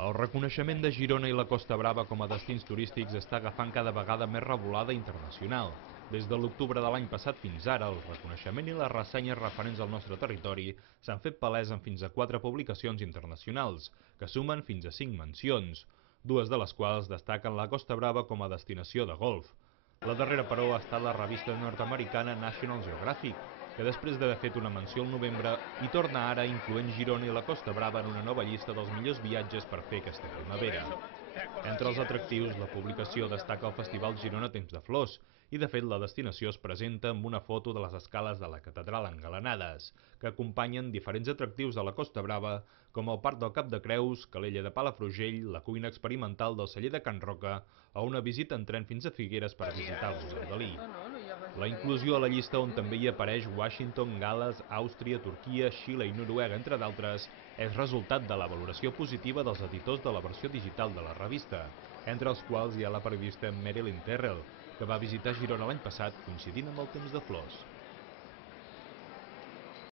El reconeixement de Girona i la Costa Brava com a destins turístics està agafant cada vegada més revolada internacional. Des de l'octubre de l'any passat fins ara, el reconeixement i les ressenyes referents al nostre territori s'han fet palès en fins a 4 publicacions internacionals, que sumen fins a 5 mencions, dues de les quals destaquen la Costa Brava com a destinació de golf. La darrera, però, ha estat la revista nord-americana National Geographic, que després d'haver fet una menció al novembre, hi torna ara incloent Girona i la Costa Brava en una nova llista dels millors viatges per fer aquesta primavera. Entre els atractius, la publicació destaca el Festival Girona Temps de Flors, i de fet la destinació es presenta amb una foto de les escales de la catedral engalanades, que acompanyen diferents atractius de la Costa Brava, com el Parc del Cap de Creus, Calella de Palafrugell, la cuina experimental del celler de Can Roca o una visita en tren fins a Figueres per visitar el Museu Dalí. La inclusió a la llista, on també hi apareix Washington, Gal·les, Àustria, Turquia, Xile i Noruega, entre d'altres, és resultat de la valoració positiva dels editors de la versió digital de la revista, entre els quals hi ha la periodista Marilyn Terrell, que va visitar Girona l'any passat coincidint amb el Temps de Flors.